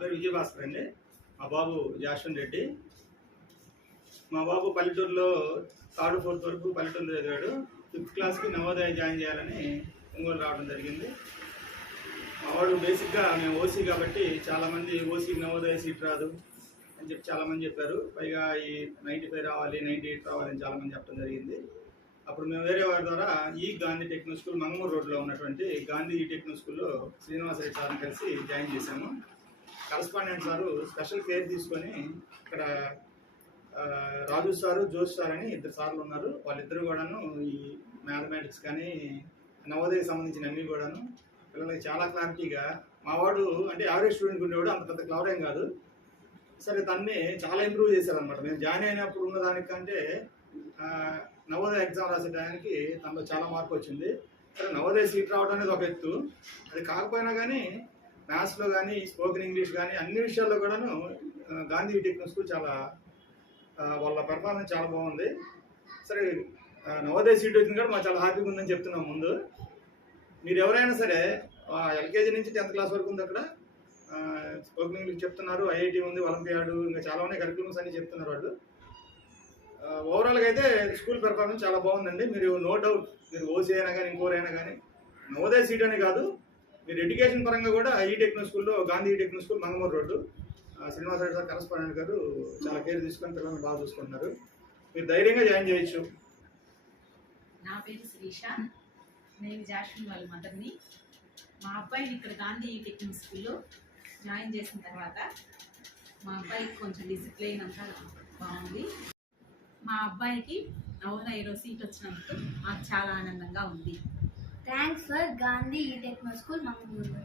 పేరు విజయభాస్కర్ అండి. మా బాబు జాస్వన్ రెడ్డి. మా బాబు పల్లెటూరులో 3rd 4th వరకు పల్లెటూరులో చదివాడు. 5th క్లాస్కి నవోదయ జాయిన్ చేయాలని ఒంగోలు రావడం జరిగింది. మా వాడు బేసిక్గా మేము ఓసీ కాబట్టి చాలామంది ఓసీకి నవోదయ సీట్ రాదు అని చెప్పి చాలామంది చెప్పారు. పైగా ఈ 95 రావాలి, 98 రావాలని చాలామంది చెప్పడం జరిగింది. అప్పుడు మేము వేరే వారి ద్వారా ఈ గాంధీ టెక్నో స్కూల్ మంగమూరు రోడ్లో ఉన్నటువంటి గాంధీ టెక్నో స్కూల్లో శ్రీనివాసరెడ్డి సార్ని కలిసి జాయిన్ చేశాము. కరస్పాండెంట్ సారు స్పెషల్ కేర్ తీసుకొని ఇక్కడ రాజు సారు, జోష్ సార్ అని 2 సార్లు ఉన్నారు. వాళ్ళిద్దరు కూడాను ఈ మ్యాథమెటిక్స్ కానీ నవోదయకి సంబంధించిన అన్నీ కూడాను పిల్లలకి చాలా క్లారిటీగా, మావాడు అంటే యావరేజ్ స్టూడెంట్ ఉండేవాడు, అంత పెద్ద క్లవర్ ఏం కాదు. సరే తన్ని చాలా ఇంప్రూవ్ చేశారనమాట. మేము జాయిన్ అయినప్పుడు ఉన్న దానికంటే నవోదయ ఎగ్జామ్ రాసే టయానికి తనలో చాలా మార్పు వచ్చింది. సరే నవోదయ సీట్ రావడం అనేది ఒక ఎత్తు, అది కాకపోయినా కానీ మ్యాథ్స్లో కానీ స్పోకెన్ ఇంగ్లీష్ కానీ అన్ని విషయాల్లో కూడాను గాంధీ టెక్నో స్కూల్ చాలా వాళ్ళ పెర్ఫార్మెన్స్ చాలా బాగుంది. సరే నవోదయ సీట్ వచ్చింది కూడా మాకు చాలా హ్యాపీగా ఉందని చెప్తున్నాం. ముందు మీరు ఎవరైనా సరే ఎల్కేజీ నుంచి 10th క్లాస్ వరకు ఉంది అక్కడ. స్పోకెన్ ఇంగ్లీష్ చెప్తున్నారు, ఐఐటి ఉంది, ఒలింపియాడ్, ఇంకా చాలా ఉన్నాయి కరిక్యులమ్స్ అన్ని చెప్తున్నారు వాళ్ళు. ఓవరాల్గా అయితే స్కూల్ పెర్ఫార్మెన్స్ చాలా బాగుందండి. మీరు నో డౌట్, మీరు ఓసీ అయినా కానీ ఇంకోరైనా కానీ నవోదయ సీట్ అనే కాదు, మీరు ఎడ్యుకేషన్ పరంగా కూడా ఈ టెక్నో స్కూల్లో Gandhi techno school Mangamuru road Srinivasareddy sir correspondent గారు చాలా కేర్ తీసుకొని పిల్లల్ని బాగా చూసుకుంటున్నారు. మీరు ధైర్యంగా జాయిన్ చేయొచ్చు. నా పేరు శ్రీష, నేను జాస్వన్ వాళ్ళ మదర్ని. మా అబ్బాయిని ఇక్కడ గాంధీ టెక్నో స్కూల్లో జాయిన్ చేసిన తర్వాత మా అబ్బాయికి కొంచెం డిసిప్లైన్ అంతా బాగుంది. మా అబ్బాయికి నవోదయలో సీట్ వచ్చినందుకు మాకు చాలా ఆనందంగా ఉంది. Thanks for Gandhi techno school Mangaluru.